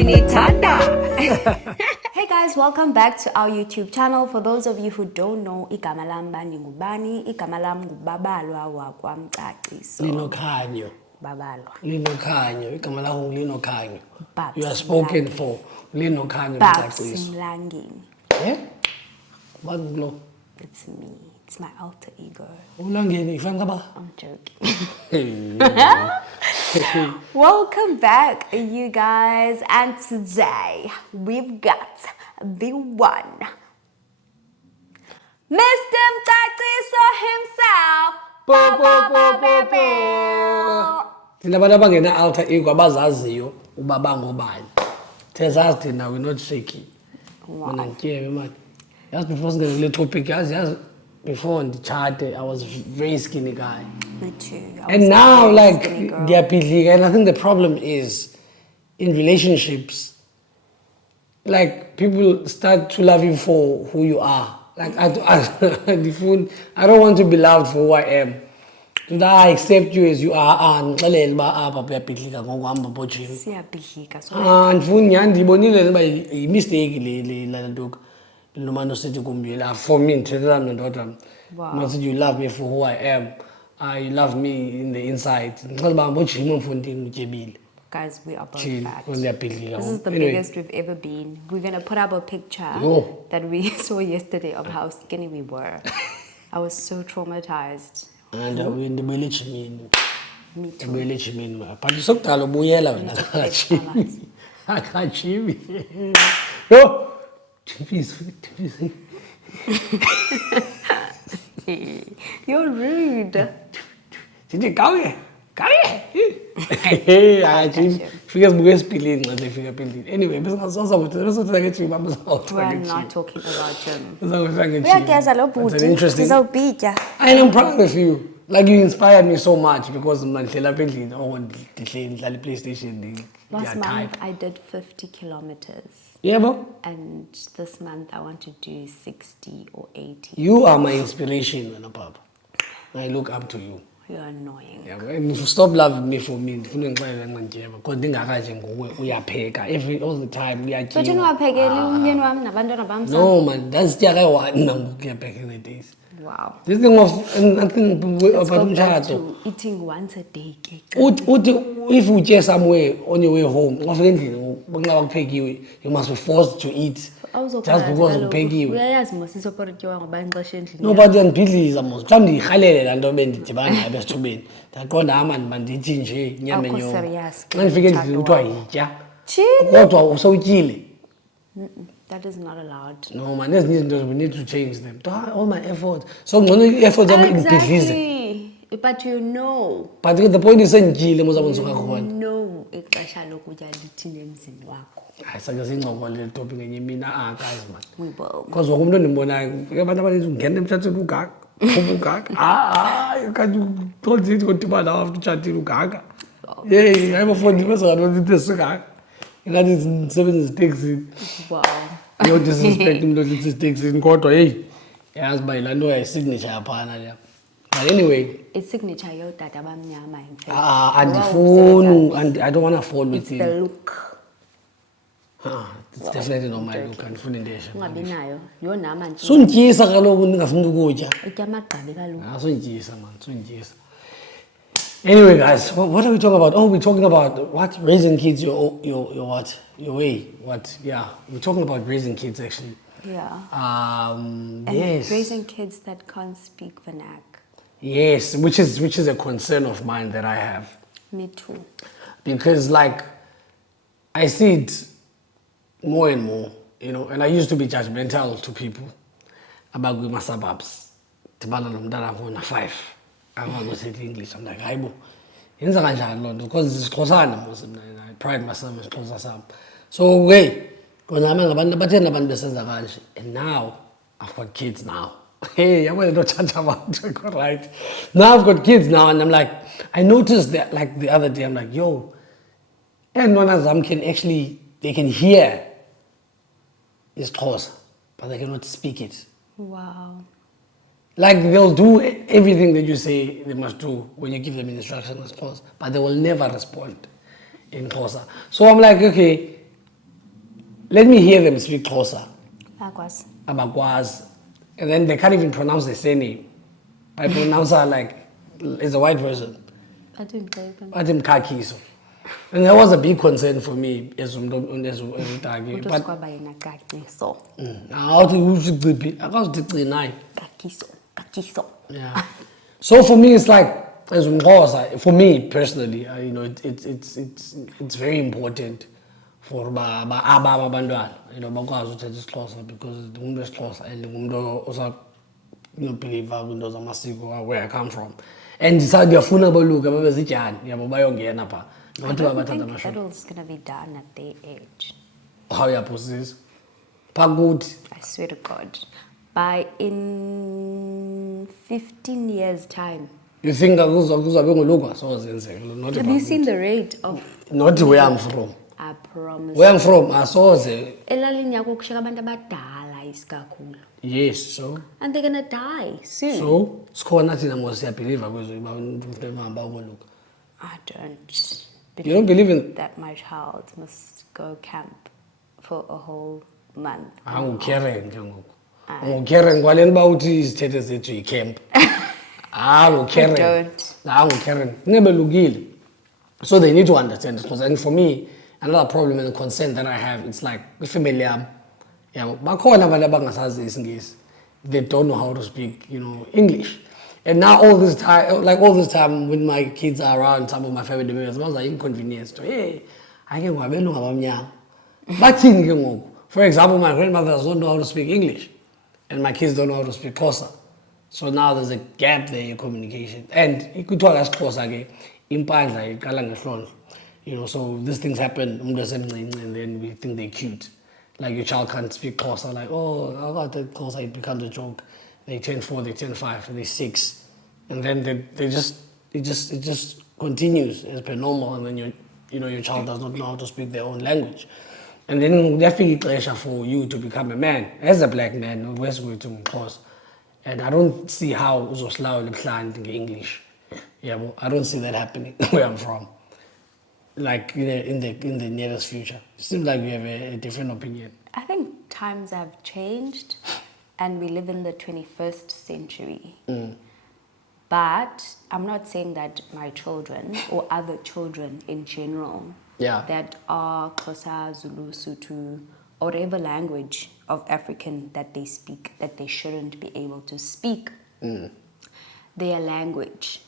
Hey guys, welcome back to our YouTube channel. For those of you who don't know, igama lam ngubani, igama lam Babalwa wakwamcaciso. Linokhanyo. Babalwa. Linokhanyo, igama lakho linokhanyo. Babs You are spoken for. Linokhanyo Babs mcaciso. Mlangeni. Eh? What lo? It's me. It's my alter ego. Umlangeni ifana ba? I'm joking. Welcome back, you guys, and today we've got the one, Mr. Mcaciso himself. Thina abantu abangena alter ego abazaziyo uba bangobani. Thezazi thina we're not shaky. Mina ngityebe man. Just before singene le topic yazi before ndichate I was a very skinny guy. Me too. And now, like, they are big, and I think the problem is in relationships, like, people start to love you for who you are. Like, I don't want to be loved for who I am. And I accept you as you are. And for me, not that you love me for who I am. You love me in the inside. Guys, we are both fat. This is the biggest we've ever been. We're going to put up a picture that we saw yesterday of how skinny we were. I was so traumatized. And we're in the village. Me too. But you saw Talo Buyela when I can't achieve. No! You're rude. Did you come here? Come here. Hey, I actually figures Bugas Pilling when they figure Pilling. Anyway, we're not talking about gym. It's an interesting. I am proud of you. Like, you inspired me so much because my PlayStation. Last month I did 50 kilometers. Yeah, bro. And this month I want to do 60 or 80. You are my inspiration, Papa. I look up to you. You're annoying. Yeah, and if you stop loving me for me, because all the time we are. No man, that's the other one. Back in the days. Wow. This thing of I think about to eating once a day. If you just somewhere on your way home, you must be forced to eat. Just because of peggy. No, but then please, I must come the Hale and Domen Tibana, best to be. That gone Aman, Banditin, Yaman, and forget to try. What was so chilly? That is not allowed. No, man, we need to change them. All my efforts. So many efforts are exactly. But you know. But the point is, no, I suggest no one topping and you mean, guys, man. We will. Because woman, when I get them chat to Gag, you can't told it go to my house to chat to Gaga. Yeah, I'm a 40 person. I don't do this. That is 7 sticks. Wow. You're disrespecting those sticks in court. Hey, as by Lando, a signature. But anyway, a signature, and the phone, and I don't want to fall with it. It's the look. It's definitely not my look and foundation. You're not soon, yes, I don't know. Anyway, guys, what are we talking about? Oh, we're talking about what raising kids. Your way. What? Yeah, we're talking about raising kids actually. Yeah. And yes. Raising kids that can't speak vernac. Yes, which is a concern of mine that I have. Me too. Because like I see it more and more, you know, and I used to be judgmental to people about my suburbs. Tabana 5. I want to say English. I'm like, Aibo. Because it's Kosana, I pride myself as Kosa. So wait, and now I've got kids now. Hey, I'm going to chat about it, right? Now I've got kids now, and I'm like, I noticed that like the other day, I'm like, yo, and one of them can actually, they can hear is Xhosa, but they cannot speak it. Wow. Like they'll do everything that you say they must do when you give them instructions, but they will never respond in Xhosa. So I'm like, okay, let me hear them speak Xhosa. Bakwazi. Abakwazi. And then they can't even pronounce the surname. I pronounce her like it's a white person. I didn't go even. But Mkakiso. And that was a big concern for me as But how to use it? I got to deny. Kakiso. Yeah. So for me, it's like as for me personally, you know, it's very important for abantwana, you know, bakwazi uthetha isiXhosa because umuntu wesiXhosa and umuntu osa believer windows amasiko where I come from. And ngiyafuna boluka babezijani yabo bayongena pha. I don't think that was going to be done at their age. How you possess? Paguti. I swear to God. By in 15 years' time. You think that Have you seen the rate of... Not where I'm from. I promise. Where I'm from, I saw the... Yes, so? And they're going to die soon. So? I believe I don't believe you don't believe in... that my child must go camp for a whole month. I'm caring. I'm caring. While in about his status to camp. I'm caring. I don't. I'm caring. Never look. So they need to understand this. And for me, another problem and concern that I have, it's like familiar. Yeah, they don't know how to speak, you know, English. And now all this time, when my kids are around, some of my family members, it was like inconvenience to, hey, I can go. For example, my grandmothers don't know how to speak English, and my kids don't know how to speak Xhosa. So now there's a gap there in communication. And you could talk as Xhosa again, you know, so these things happen, and then we think they're cute. Like your child can't speak Xhosa, like, oh, I got that Xhosa, it becomes a joke. They turn 4, they turn 5, they're 6. And then it just continues as per normal, and then your child does not know how to speak their own language. And then definitely pressure for you to become a man, as a black man, and I don't see how uzoshlawa lebhlanti in English. Yeah, well, I don't see that happening where I'm from. Like in the nearest future. It seems like we have a different opinion. I think times have changed and we live in the 21st century. But I'm not saying that my children or other children in general that are Xhosa, Zulu, Sotho, or whatever language of African that they speak, that they shouldn't be able to speak their language.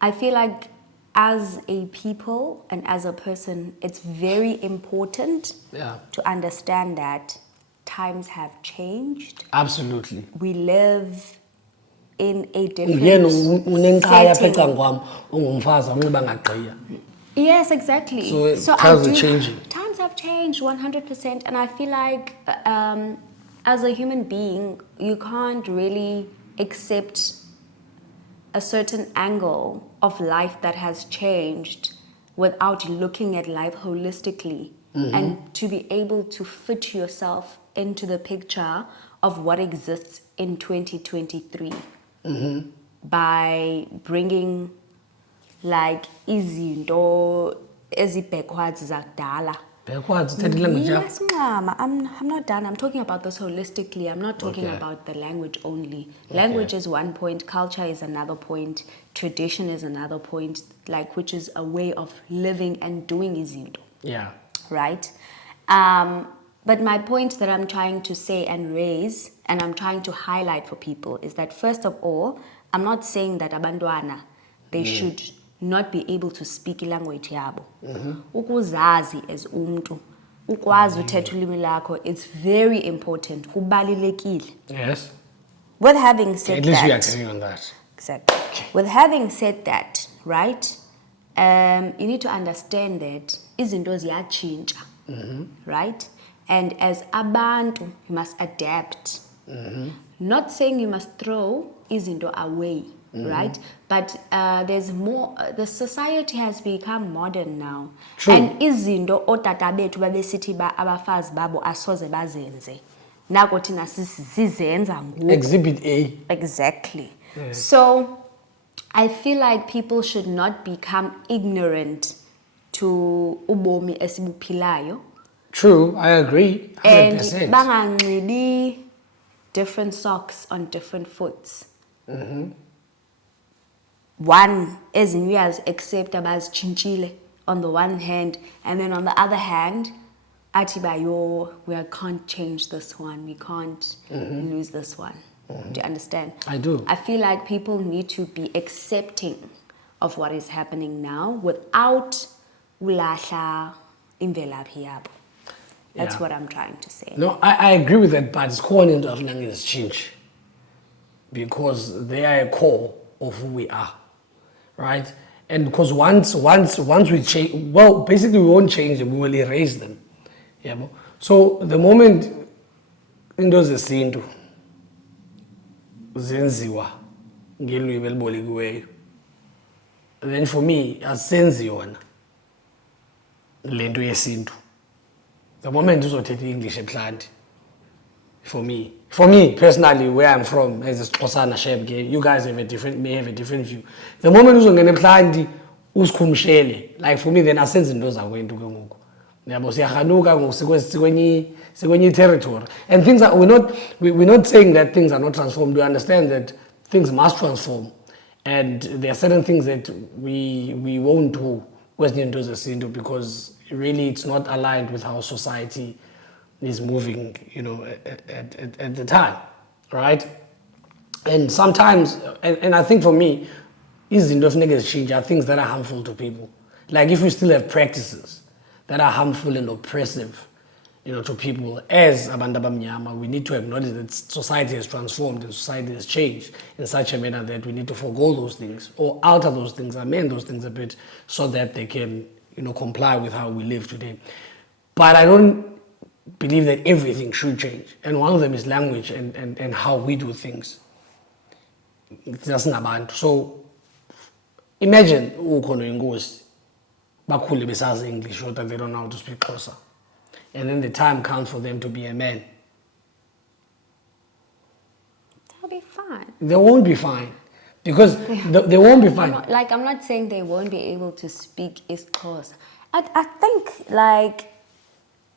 I feel like as a people and as a person, it's very important to understand that times have changed. Absolutely. We live in a different setting. Yes, exactly. So times are changing. Times have changed 100%, and I feel like as a human being, you can't really accept a certain angle of life that has changed without looking at life holistically and to be able to fit yourself into the picture of what exists in 2023 by bringing like izinto ezibackwards zakudala. Backwards, language. Yes, mama. I'm not done. I'm talking about this holistically. I'm not talking about the language only. Language is one point, culture is another point, tradition is another point, like which is a way of living and doing izinto. Yeah. Right? But my point that I'm trying to say and raise, and I'm trying to highlight for people, is that first of all, I'm not saying that abantwana, they should not be able to speak language yabo. Ukuzazi as umntu, ukwazi uthetha ulimi lakho, it's very important. Kubalulekile. Yes. With having said at least that, we agree on that. Exactly. With having said that, right? You need to understand that izinto ziyachinja, right? And as abantu, you must adapt. Not saying you must throw izinto away, right? But there's more. The society has become modern now. True. And izinto otata bethu babesithi abafazi babo asoze bazenze. Nako thina sizenza ngoku. Exhibit A. Exactly. So I feel like people should not become ignorant to ubomi esibuphilayo. True, I agree. 100%. And banganxibi different socks on different foots. One is in years except abaz chinchile on the one hand, and then on the other hand, atibayo, we can't change this one, we can't lose this one. Do you understand? I do. I feel like people need to be accepting of what is happening now without ulahla imvelaphi yabo. That's Yeah. what I'm trying to say. No, I agree with that, but it's calling into African change because they are a core of who we are, right? And because once we change, well, basically we won't change them, we will erase them. Yeah. So the moment into zesintu zenziwa ngelwimi elibolekiweyo, then for me asenzi yona lento yesintu. The moment uzothetha English ebuhlanti, for me personally, where I'm from, as a Xhosana Shebke, you guys may have a different view. The moment uzongena ebuhlanti usikhumshele, like for me, then asenze into zakwethu ke ngoku. Yabo siyahanuka ngoku sikwenye territory, and things are we're not saying that things are not transformed. We understand that things must transform, and there are certain things that we won't do kwezinye into zesintu because really it's not aligned with how society is moving, at the time, right? And sometimes, and I think for me, izinto efuneka zitshintshe are things that are harmful to people. Like if we still have practices that are harmful and oppressive, to people, as abantu abamnyama, we need to acknowledge that society has transformed and society has changed in such a manner that we need to forego those things or alter those things, amend those things a bit so that they can, comply with how we live today. But I don't believe that everything should change. And one of them is language and how we do things. That's not So imagine ukhona inkosi bakhule besazi English or that they don't know how to speak Xhosa. And then the time comes for them to be a man. They'll be fine. They won't be fine. Because they won't be fine. I'm not saying they won't be able to speak Xhosa. I think like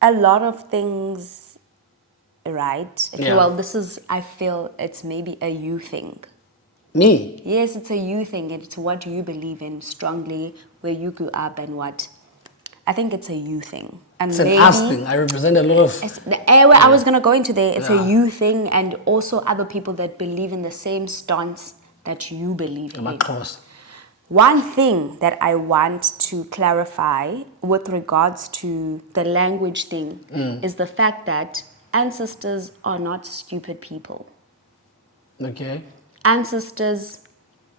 a lot of things, right? Okay, Yeah. well, I feel it's maybe a you thing. Me? Yes, it's a you thing. It's what you believe in strongly, where you grew up and what. I think it's a you thing. And It's an us thing. I represent a lot of... I was going to go into there. It's Yeah. a you thing, and also other people that believe in the same stance that you believe in. Amaxhosa. One thing that I want to clarify with regards to the language thing is the fact that ancestors are not stupid people. Okay. Ancestors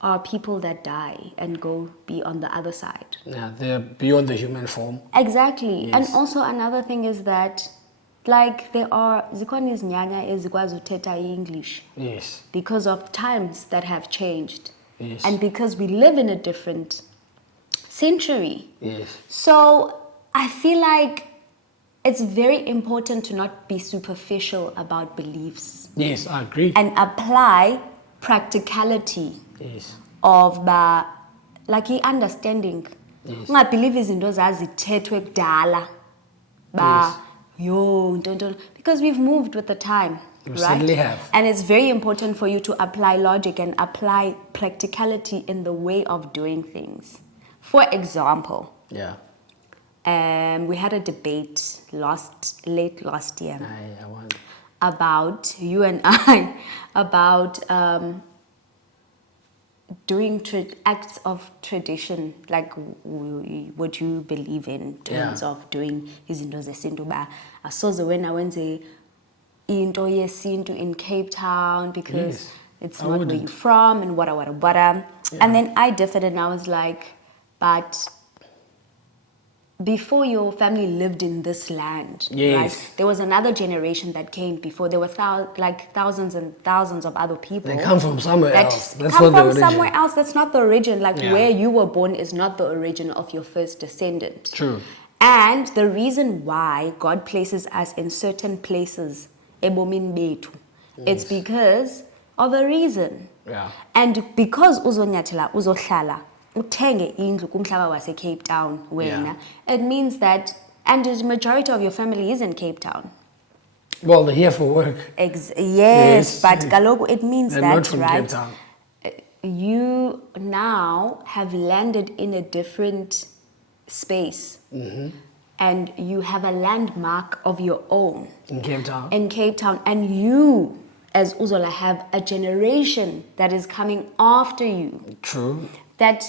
are people that die and go be on the other side. Yeah, they're beyond the human form. Exactly. Yes. And also another thing is that, like, there are zikhona izinyanya ezikwazi uthetha English Yes. because of times that have changed. Yes. And because we live in a different century. Yes. So I feel like it's very important to not be superficial about beliefs Yes, I agree. and apply practicality Yes. of like understanding. Yes. Ungabelieve izinto zazithethwe kudala Yes. Because we've moved with the time. We right? certainly have. And it's very important for you to apply logic and apply practicality in the way of doing things. For example, Yeah. we had a debate late last year I want... about you and I about doing acts of tradition, like what you believe in terms Yeah. of doing izinto zesintu ba asoze wena wenze into yesintu in Cape Town because Yes, it's I not where wouldn't. you're from and whatever. And then I differed and I was like, but before your family lived in this land, Yes. right? There was another generation that came before. There were thousands and thousands of other people. They come from somewhere that else. That's come not the from origin. somewhere else. That's not the origin. Like Yeah. where you were born is not the origin of your first descendant. True. And the reason why God places us in certain places, ebomini bethu, it's because of a reason. Yeah. And because uzohlala uthenge indlu kumhlaba wase Cape Town wena, it means that And the majority of your family is in Cape Town. Well, they're here for work. Yes, but kaloku, it means They're that, not from right? Cape Town. You now have landed in a different space. And you have a landmark of your own. In Cape Town. In Cape Town. And you, as Uzola, have a generation that is coming after you. True. That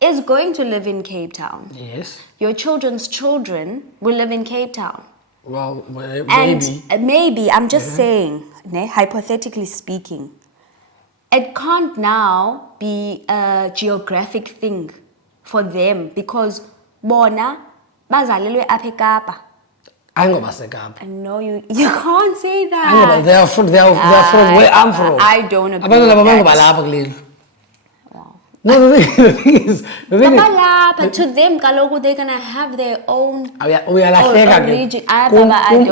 is going to live in Cape Town. Yes. Your children's children will live in Cape Town. Well, maybe. And maybe, I'm just saying, hypothetically speaking, it can't now be a geographic thing for them because bona bazalelwe apha eKapa. Ayingobasekapa. No, you can't say that. They are from where I'm from. I don't agree Abantu with that. balapha kuleli. No, the thing is, But to them, kaloku, they're gonna have their own uyalahleka origin. I don't think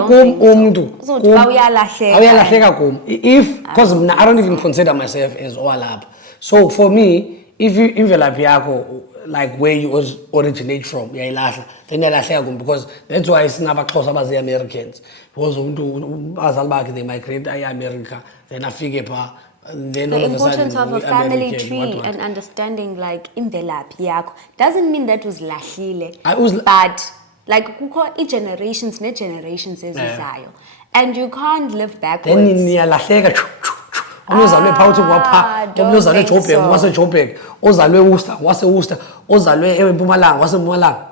so. Uyalahleka kum. Because I don't even consider myself as owalapha. So for me, if you imvelaphi yakho, like where you originate from, uyayilahla, then uyalahleka kum, because that's why sinabaXhosa abazi-Americans. Because abazali bakhe they migrate eAmerica, then afike pha. The importance of a family tree and understanding like imvelaphi yakho doesn't mean that was lahlile, but like kukho generations generations ezizayo, and you can't live backwards. Then niyalahleka. Omnye uzalwe phaa uthi kwapha, omnye uzalwe eJoburg waseJoburg, ozalwe eWorcester waseWorcester, ozalwe eMpumalanga waseMpumalanga.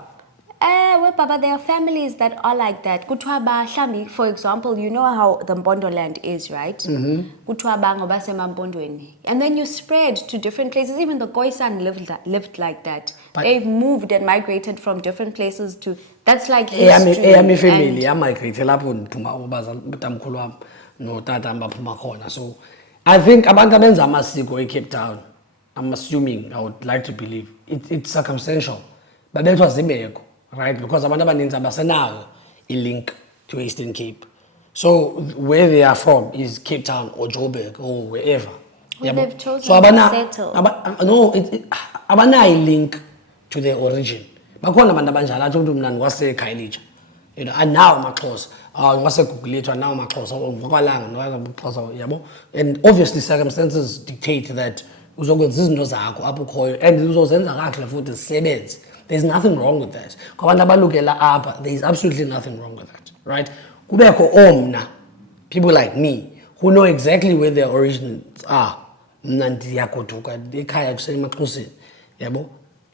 Baba, there are families that are like that. Kuthiwa bahlambi, for example, you know how the Mpondo land is, right? Kuthiwa bangoba semampondweni. And then you spread to different places. Even the Khoisan lived like that. They've moved and migrated from different places to. That's like history. Eyami family yamigrate lapho ndiphuma ubazali utamkhulu wami notata baphuma khona. So I think abantu abenza amasiko eCape Town, I'm assuming, I would like to believe it's circumstantial. But that was zibeko. Right, because abantu abaninzi abasenayo a link to Eastern Cape. So where they are from is Cape Town or Joburg or wherever. Well, they've chosen to settle. No, abanayo a link to their origin. Bakhona abantu abanjalo athi umuntu mina ngwaseKhayelitsha. You know, and now amaXhosa, ngwaseGugulethu, and now amaXhosa, ngokwalanga noXhosa, yabo. And obviously circumstances dictate that uzokwenza izinto zakho apho ukhoyo and uzozenza kahle futhi zisebenze. There's nothing wrong with that. There is absolutely nothing wrong with that, right? Kubeko omna, people like me, who know exactly where their origins are.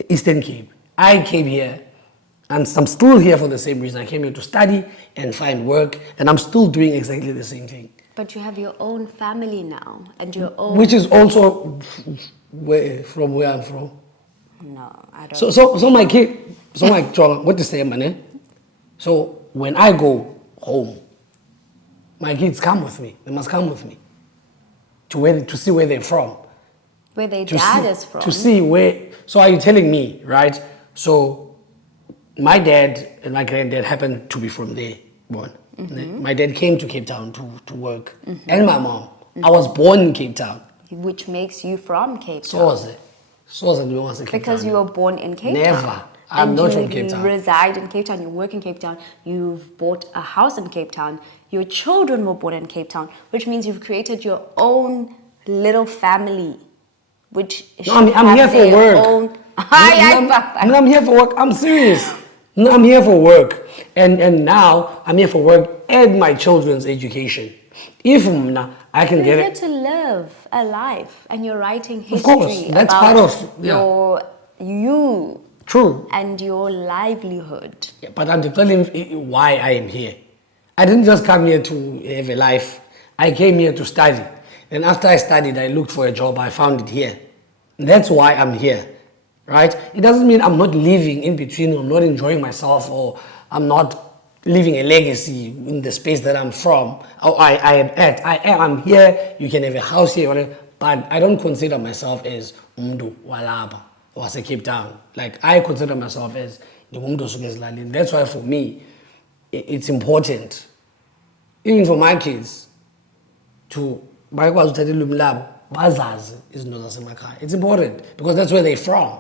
Eastern Cape. I came here, and I'm still here for the same reason. I came here to study and find work, and I'm still doing exactly the same thing. But you have your own family now, and your own... Which is also from where I'm from. No, I don't. So my kid, what to say, man? So when I go home, my kids come with me. They must come with me to see where they're from. Where their dad is from. To see where. So are you telling me, right? So my dad and my granddad happened to be from there, born. My dad came to Cape Town to work, and my mom. I was born in Cape Town. Which makes you from Cape Town. So was it. Because you were born in Cape Town. Never. I'm not from Cape Town. You reside in Cape Town, you work in Cape Town, you've bought a house in Cape Town, your children were born in Cape Town, which means you've created your own little family, which I'm here for work. I'm here for work. I'm serious. No, I'm here for work. And now I'm here for work and my children's education. If I can You're get here it. to live a life, and you're writing history. Of course, that's part of you. True. And your livelihood. Yeah, but I'm telling you why I am here. I didn't just come here to have a life. I came here to study. Then after I studied, I looked for a job. I found it here. And that's why I'm here, right? It doesn't mean I'm not living in between, I'm not enjoying myself, or I'm not leaving a legacy in the space that I'm from, or I am at. I'm here, you can have a house here, whatever, but I don't consider myself as Umdu Walaba or as a Cape Town. Like, I consider myself as the Umdu Sugezlali. That's why for me, it's important, even for my kids, to it's important because that's where they're from.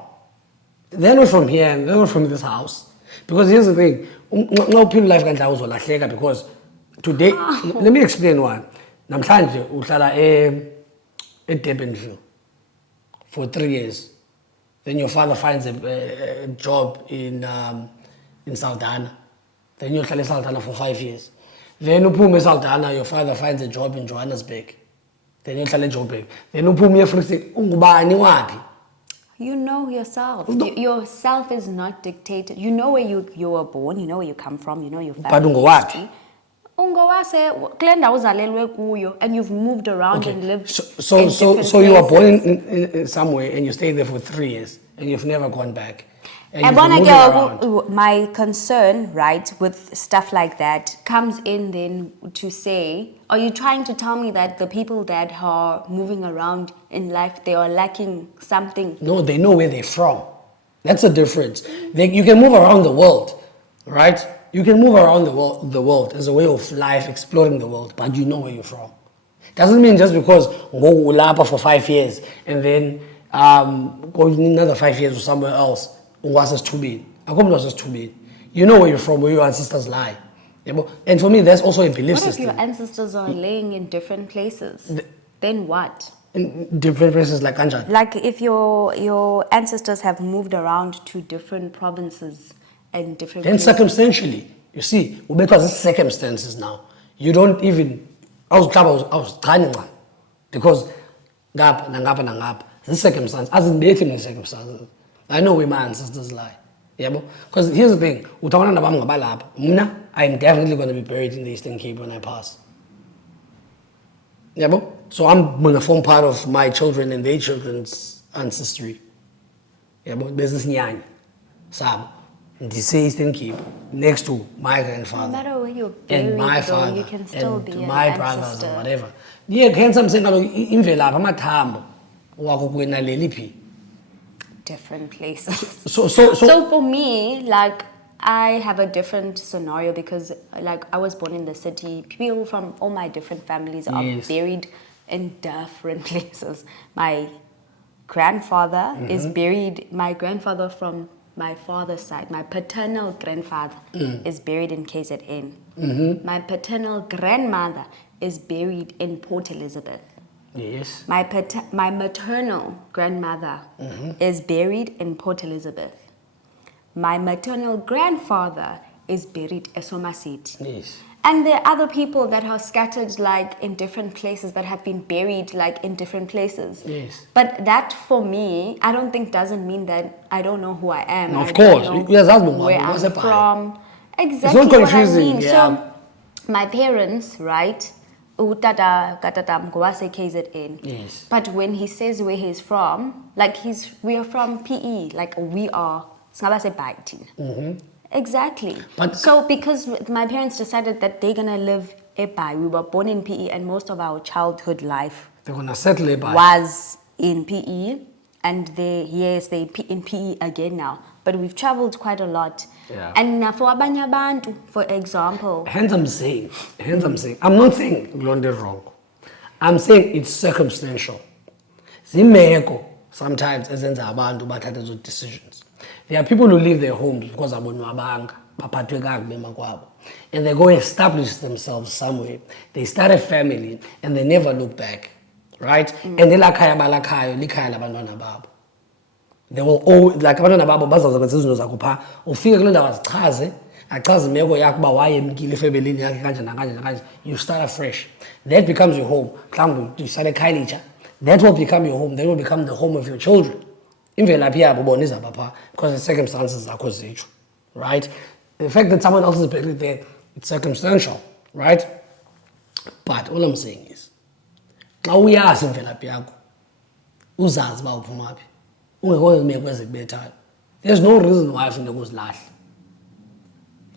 They're not from here and they're not from this house. Because here's the thing, no people life can uzolahleka because today, let me explain why. Namhlanje uhlala eDurbanville for 3 years. Then your father finds a job in Saldanha. Then you hlala eSaldanha for 5 years. Then uphume eSaldanha, your father finds a job in Johannesburg. Then you hlala eJoburg. Then uphume eFree State, ungubani waphi? You know yourself. Yourself is not dictated. You know where you were born. You know where you come from. You know your family. But ungowaphi? Ungowase kule ndawo uzalelwe kuyo, and you've moved around and lived. So you were born in somewhere and you stayed there for 3 years and you've never gone back. And you've been moving around. My concern, right, with stuff like that comes in then to say, are you trying to tell me that the people that are moving around in life, they are lacking something? No, they know where they're from. That's the difference. You can move around the world, right? You can move around the world as a way of life, exploring the world, but you know where you're from. Doesn't mean just because go ulapa for 5 years and then go another 5 years or somewhere else, was too big. Just too big. You know where you're from, where your ancestors lie. And for me, that's also a belief system. What if your ancestors are laying in different places? Then what? In different places like Anjan? Like if your ancestors have moved around to different provinces and different Then places. Circumstantially, you see, because it's circumstances now. You don't even, I was trying because this circumstance, as in dating the circumstances, I know where my ancestors lie. Yeah, because here's the thing, I'm definitely going to be buried in the Eastern Cape when I pass. Yeah, so I'm going to form part of my children and their children's ancestry. Yeah, there's this nyanya, Sab. This Eastern Cape next to my grandfather. No matter where you're buried, and my father, you can still and be an my ancestor. brothers and whatever. Yeah, hence I'm saying imvelaphi amathambo wakokwena leliphi. Different places. So For me, like, I have a different scenario because, like, I was born in the city. People from all my different families are buried in different places. My grandfather is buried. My grandfather from my father's side, my paternal grandfather, is buried in KZN. My paternal grandmother is buried in Port Elizabeth. Yes. My maternal grandmother is buried in Port Elizabeth. My maternal grandfather is buried at Somerset. Yes. And there are other people that are scattered like in different places that have been buried like in different places. Yes. But that for me, I don't think doesn't mean that I don't know who I am. No, of course. Yes, where I'm from. Exactly it's not confusing, what I mean. Yeah. So my parents, right? Utata mgwase KZN. Yes. But when he says where he's from, like we are from PE, like we are Singabase Baitin. Exactly. But so because my parents decided that they're gonna live Epai, we were born in PE, and most of our childhood life they're gonna settle Epai. Was in PE, and they're in PE again now. But we've traveled quite a lot. Yeah. And for abanye abantu, for example. Hence I'm saying, I'm not saying Blonde wrong. I'm saying it's circumstantial. Zimeko sometimes ezenza abantu bathatha those decisions. There are people who leave their homes because abonwabanga baphathwe kakubi emakwabo, and they go establish themselves somewhere. They start a family and they never look back, right? And elakhaya balakhayo likhaya labantwana babo. They will all like abantwana babo bazawuzenza izinto zakho pha ufike kule ndawo azichaze achaze imeko yakho uba wayemkile efemelini yakhe kanje nakanje nakanje. You start afresh. That becomes your home. Mhlawumbi you start ekhaya elitsha. That will become your home. That will become the home of your children. Imvelaphi yabo bona izapha pha because the circumstances zakho zitsho, right? The fact that someone else is buried there, it's circumstantial, right? But all I'm saying is, xa uyazi imvelaphi yakho uzazi uba uphuma phi ungekho imeko ezikubethayo, there's no reason why ufune ukuzilahla.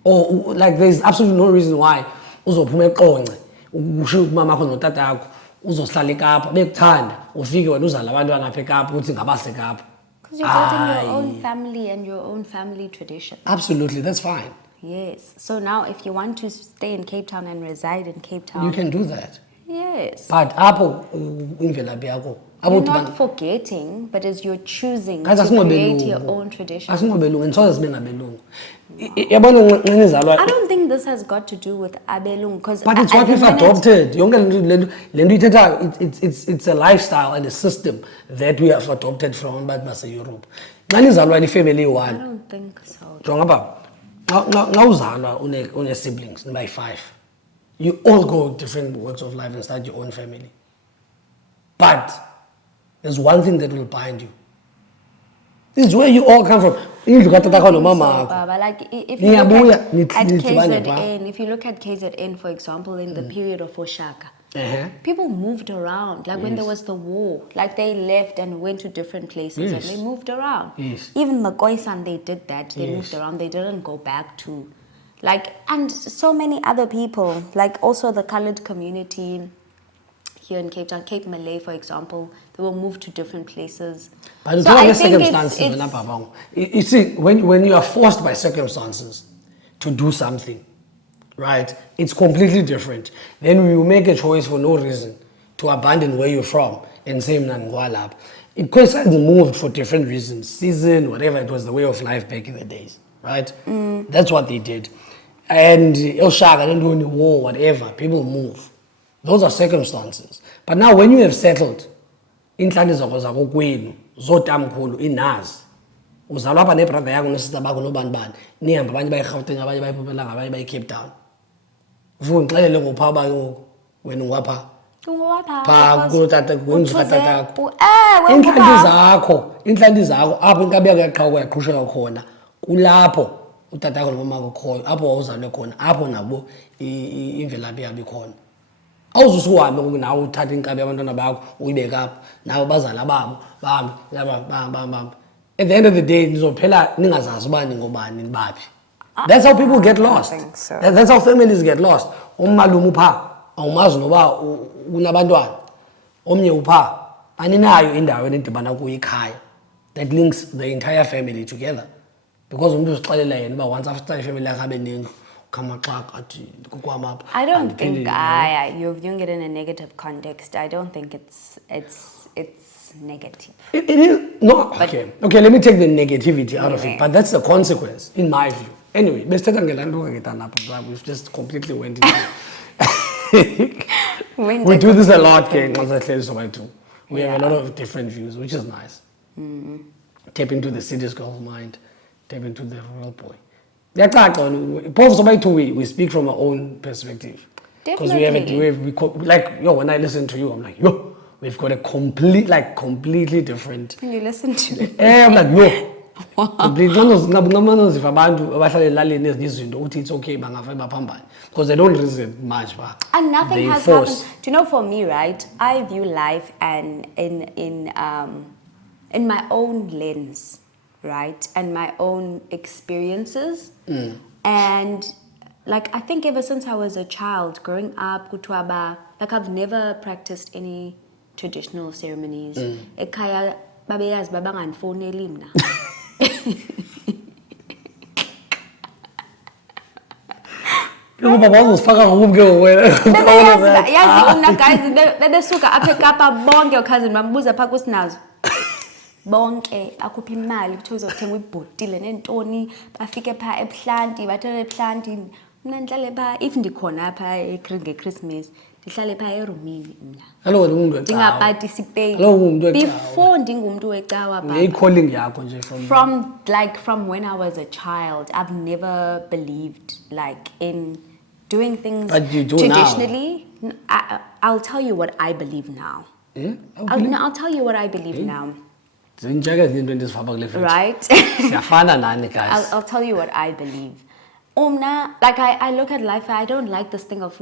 Or like there's absolutely no reason why uzophuma eqonce ushiye umama wakho notata yakho uzosihlala eKapa bekuthanda ufike wena uzala abantwana apha eKapa uthi ngabahle eKapa. Because you're building your own family and your own family tradition. Absolutely, that's fine. Yes. So now if you want to stay in Cape Town and reside in Cape Town, you can do that. Yes. But apho imvelaphi yakho you're not forgetting, but as you're choosing to create your own tradition. Asingobelungu and so sibe ngabelungu. I don't think this has got to do with Abelung because. But it's what we've adopted. It's a lifestyle and a system that we have adopted from Europe. Family I one. don't think so. Now siblings by 5. You all go different walks of life and start your own family. But there's one thing that will bind you. This is where you all come from. Baba, like if you look at KZN, if you look at KZN, for example, in the period of Oshaka, people moved around. Like when there was the war, like they left and went to different places and they moved around. Even the Khoisan, they did that. They moved around. They didn't go back to, like, and so many other people, like also the colored community here in Cape Town, Cape Malay, for example, they will move to different places. But so I think you see, when you are forced by circumstances to do something, right, it's completely different. Then you make a choice for no reason to abandon where you're from and say, Mnangwalab. It coincides moved for different reasons, season, whatever, it was the way of life back in the days, right? That's what they did. And Oshaka, didn't do any war, whatever, people move. Those are circumstances. But now when you have settled, inhlani zakokwenu zotamkhulu inazi uzalwa apha nebrother yakho nesister bakho nobani bani nihamba abanye bayi-Gauteng abanye bayi-Mpumalanga abanye bayi-Cape Town uvuke ngixelele ngopha uba ngoku wena ungwapha phaa kulotatatakho iintlantli zakho apho inkabi yakho yaqhawuka yaqhusheka khona kulapho utatakho nomamako khoyo apho wawuzalwe khona apho nabo imvelaphi yabo ikhona. Awuzusuhambe ngoku nawe uthatha inkabi yabantwana bakho uyibeke apha nawe bazala babo bahambe. At the end of the day nizophela ningazazi uba ningobani nibaphi. That's how people get lost. So. That's how families get lost. Umalume upha awumazi noba unabantwana omnye upha aninayo indawo enidibana kuyo ikhaya that links the entire family together because umuntu uzixelela yena uba once after ifamily yakhe abe nendlu. I don't think you're viewing it in a negative context. I don't think it's negative. It is no okay. Okay, let me take the negativity out of it, but that's the consequence in my view. Anyway, we've just completely went into we do this a lot, we have a lot of different views, which is nice. Tap into the city's girl's mind, tap into the rural boy. We speak from our own perspective. Because we have when I listen to you, I'm like, we've got a completely different. When you listen to it. I'm like, it's okay, because they don't reason much. And nothing has happened. Do you know, for me, right? I view life and in my own lens. Right, and my own experiences, and like I think ever since I was a child, growing up, kutwaba, like I've never practiced any traditional ceremonies. Ekhaya babeyazi babanganifoneli mina. Yazi guys bebesuka apha eKapa bonke cousin bambuza phaa kusinazo. Bonke akhupha imali kuthiwa uzothenga ibhotile nentoni bafike phaa ebuhlanti bathele ebuhlanti mina ndihlale phaa if ndikhona phaa ngeChristmas ndihlale phaa erumini mina ndingaparticipate before ndingumntu wecawa from when I was a child. I've never believed like in doing things traditionally. I'll tell you what I believe now. I'll tell you what I believe now. Right? I'll tell you what I believe. Like I look at life, I don't like this thing of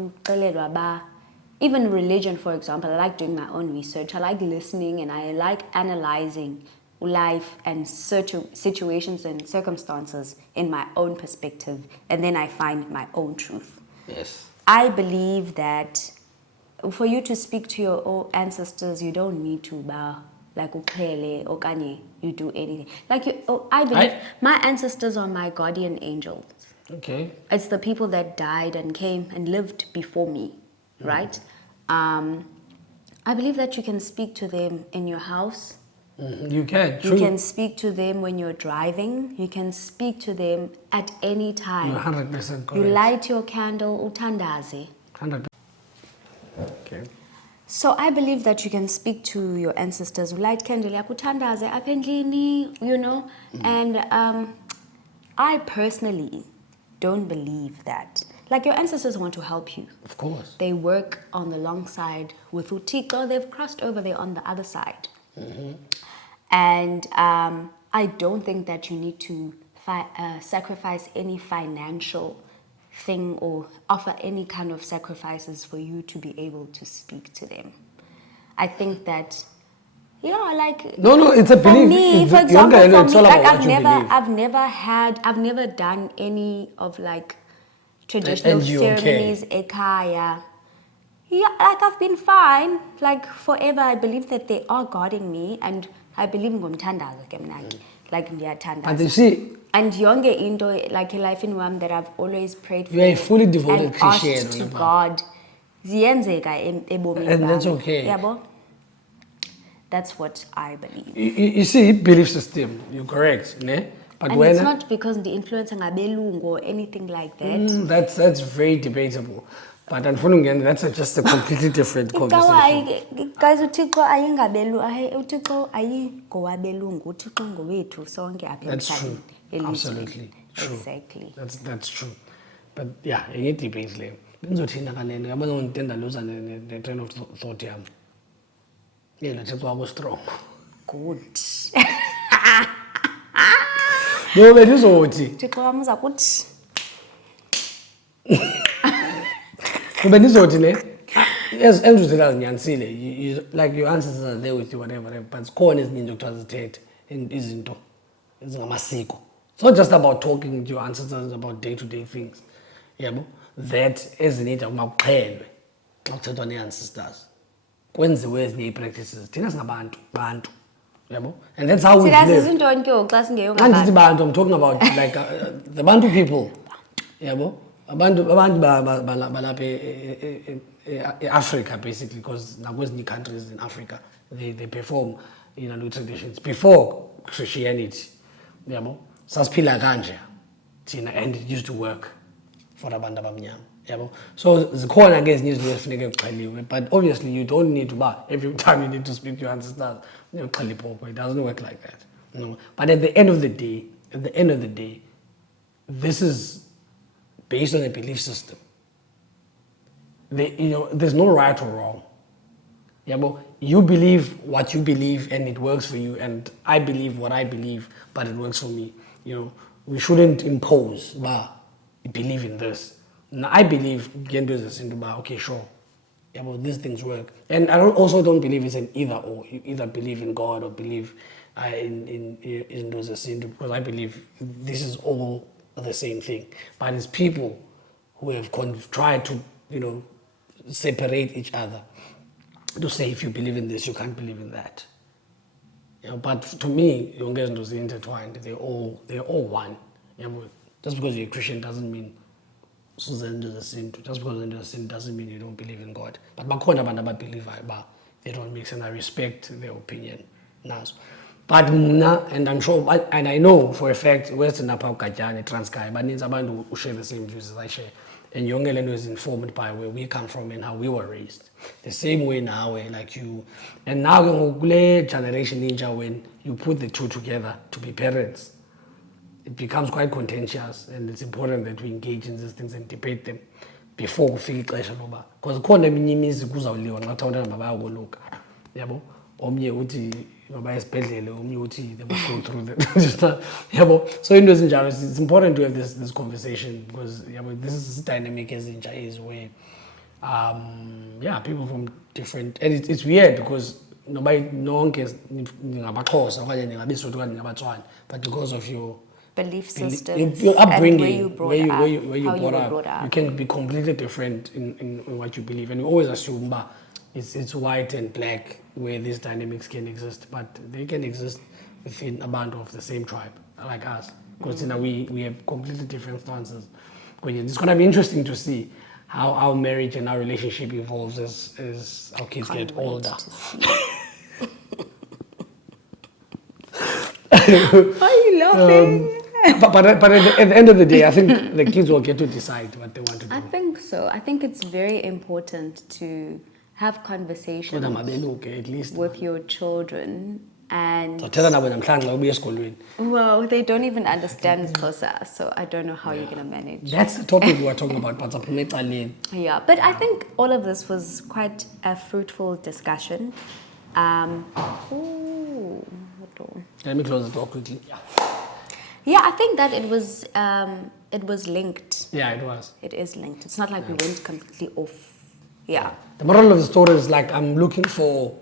even religion, for example. I like doing my own research. I like listening and I like analyzing life and situations and circumstances in my own perspective, and then I find my own truth. Yes. I believe that for you to speak to your own ancestors, you don't need to bow. Like ukhele okanye you do anything. Like I believe my ancestors are my guardian angels. Okay. It's the people that died and came and lived before me, right? I believe that you can speak to them in your house, You can, true. You can speak to them when you're driving. You can speak to them at any time. You're 100% correct. You light your candle, utandaze. 100%. Okay. So I believe that you can speak to your ancestors. Light candle, yakutandaze, apendlini, you know. And I personally don't believe that. Like, your ancestors want to help you. Of course. They work on the long side with Utiko. They've crossed over there on the other side. And I don't think that you need to sacrifice any financial thing or offer any kind of sacrifices for you to be able to speak to them. I think that, yeah, like, No, it's a for belief. me, for It's example, for all me, about like, what you believe. I've never done any of like traditional And you're okay. ceremonies, ekaya. Yeah, like, I've been fine, like, forever. I believe that they are guarding me, and I believe ngomthandazo ke mnaki, like But you ndiyathandaza. see, And yonke into, like, a life in one that I've always prayed for you are a fully devoted and Christian, asked to Papa. God, ziyenzeka ebomini And that's bami. okay. Yabo? That's what I believe. You see, belief system, you're correct, ne? But And when it's not because the influence ngabelungu or anything like that. that's very debatable. But unfortunately, that's just a completely different conversation. Guys, uThixo ayingabelu, uThixo ayingowabelungu, uThixo ngowethu sonke apha That's true. emhlabeni. Absolutely true. Exactly. That's true. But yeah, I get debate le. Benzothina kanene, yabona ngintenda loza ne train of thought yam. Yeah, let's go strong. Good. No, bendizothi. uThixo wami uza kuthi. Bendizothi ne. Yes, enduzela zinyanisile. You like your ancestors are there with you, whatever. But khona ezinye into kuthiwa zithethe izinto ezingamasiko. It's not just about talking to your ancestors about day-to-day things. Yabo, that ezinye uma kuqhelwe xa kuthethwa ne-ancestors. Kwenziwe ezinye ii-practices. Thina singabantu, bantu. Yabo? And that's how we live. Sizintoni ke xa singeyo Andithi bantu, I'm talking about like the Bantu people. Yabo? Abantu balapha Africa basically, because nakwezinye countries in Africa they perform new traditions before Christianity. Yabo? Sasiphila kanje thina, and it used to work for abantu abamnyama. Yabo? So zikhona ke ezinye izinto ezifuneka kuxheliwe, but obviously you don't need to buy every time you need to speak to your ancestors. It doesn't work like that. No. But at the end of the day, this is based on a belief system. There's no right or wrong. Yeah, but you believe what you believe and it works for you, and I believe what I believe, but it works for me. We shouldn't impose, but believe in this. Now, I believe okay, sure. Yeah, but these things work. And I also don't believe it's an either or. You either believe in God or believe in those Sintu, because I believe this is all the same thing. But it's people who have tried to, separate each other. To say if you believe in this, you can't believe in that. But to me, those intertwined. They're all one. Just because you're a Christian doesn't mean just because into the sin doesn't mean you don't believe in God. But bakhona abantu ababelievayo ba they don't mix, and I respect their opinion. But and I'm sure, and I know for a fact, Western Napa Kajani, Transkei, but needs abantu who share the same views as I share. And Yongeleno is informed by where we come from and how we were raised. The same way now, like you. And now, generation ninja, when you put the two together to be parents, it becomes quite contentious, and it's important that we engage in these things and debate them before we feel ixesha loba, because khona eminye imizi kuzawuliwa xa kuthiwa abantwana mabayakoluka, yabo, omnye uthi mabaya esibhedlele, omnye uthi they must go through that. Yabo, so into ezinjalo, it's important to have this conversation, because yabo, this is dynamic ezinja is where people from different, and it's weird because nobody nonke ningabaXhosa okanye ningabeSotho okanye ningabaTswana, but because of your belief systems, your upbringing, and where you brought up, you can be completely different in what you believe, and you always assume it's white and black where these dynamics can exist, but they can exist within a band of the same tribe like us, because we have completely different stances. It's going to be interesting to see how our marriage and our relationship evolves as our kids get older. Why are you laughing? But at the end of the day, I think the kids will get to decide what they want to do. I think so. I think it's very important to have conversations At least. with your children. And So tell them namhlanje well, they don't even understand Xhosa, so I don't know how you're gonna manage. That's the topic we were talking about. Yeah, but I think all of this was quite a fruitful discussion. Ooh, Let me close the door quickly. yeah, I think that it was linked. Yeah, it was. It is linked. It's not like we went completely off. Yeah. The moral of the story is like I'm looking for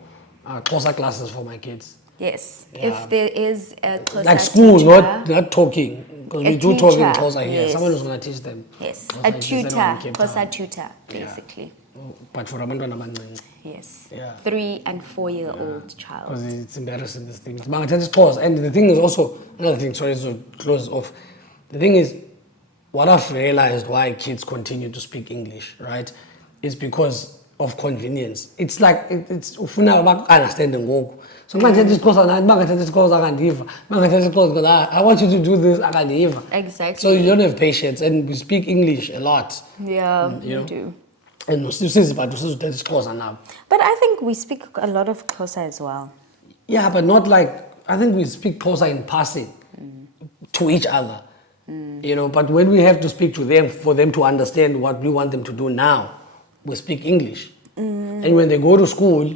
Xhosa classes for my kids. Yes. Yeah. If there is a Xhosa Like school, teacher, not talking. Because we A do talk in teacher, Xhosa here. yes. Someone who's going to teach them. yes, Xhosa a if there's anyone in tutor, Cape Town. Xhosa tutor, basically. But for abantwana abancinci. Yes. Yeah. 3 and 4-year-old child. Because it's embarrassing, this thing. And the thing is also, another thing, sorry to close off. The thing is, what I've realized why kids continue to speak English, right, is because of convenience. It's like, it's ufuna understand ngoku. So I want you to do this, Exactly. so you don't have patience, and we speak English a lot. Yeah, you know? we do. And now. But I think we speak a lot of Xhosa as well. Yeah, but not like, I think we speak Xhosa in passing to each other. You know, but when we have to speak to them for them to understand what we want them to do now, we speak English. And when they go to school,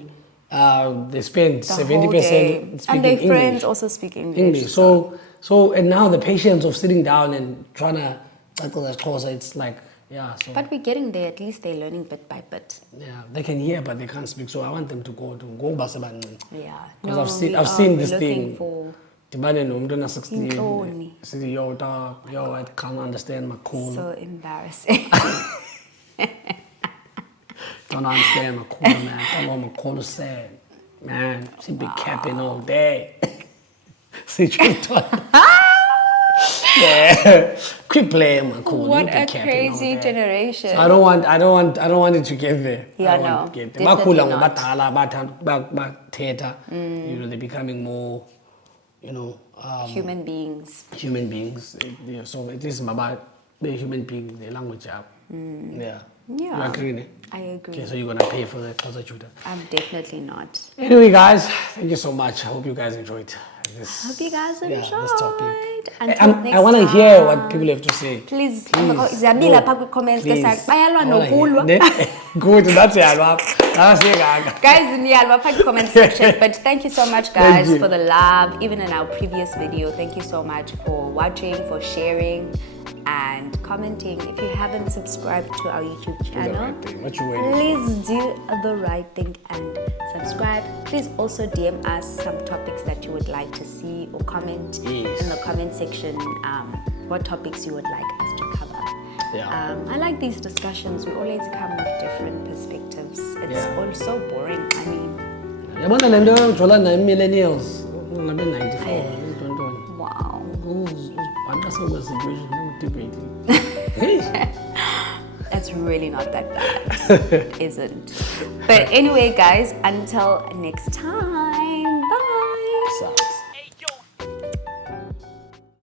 they spend The whole 70% day. speaking And their English. friends also speak English. So, and now the patience of sitting down and trying to tackle that Xhosa, it's like, yeah. So, But we're getting there. At least they're learning bit by bit. yeah, they can hear, but they can't speak. So I want them to go basebancane. Yeah. Because No, I've seen this looking thing. for Dibane nomuntu ona 16. Intloni. Sithi yo dog, yo I can't understand makhulu. so embarrassing. Don't understand makhulu, man. Don't know makhulu sad. Man, she be capping all day. See you. Yeah. Quit playing makhulu. What You be a capping crazy all day. generation. So I don't want it to get there. Yeah, I don't want no, it to get there. definitely Bakhula not. ngobadala bathetha. You know, they're becoming more, you know, Human beings. human beings. Yeah, so at least Baba, they're human beings, the language up. Yeah. Yeah. You agree, ne? I agree. Okay, so you're gonna pay for the Xhosa tutor. I'm definitely not. Anyway, guys, thank you so much. I hope you guys enjoyed this. Hope you guys yeah, enjoyed. this topic. Until next I want to time. hear what people have to say. Please, Please, Zabila go. pa comments Please. bayalwa I wanna hear. nokulwa. Good, that's it. That's it. Guys, niyalwa pa comment section. But thank you so much, Thank guys, you. for the love. Even in our previous video, thank you so much for watching, for sharing, and commenting. If you haven't subscribed to our YouTube channel, What you waiting for? please do the right thing and subscribe. Please also DM us some topics that you would like to see, or comment Yes. in the comment section what topics you would like us to cover. Yeah. I like these discussions. We always come with different perspectives. It's Yeah. all so boring. I mean, Yabona le nto ujola na millennials ngabe 94 wow. Banta some situation debating. It's really not that bad. It isn't. But anyway, guys, until next time.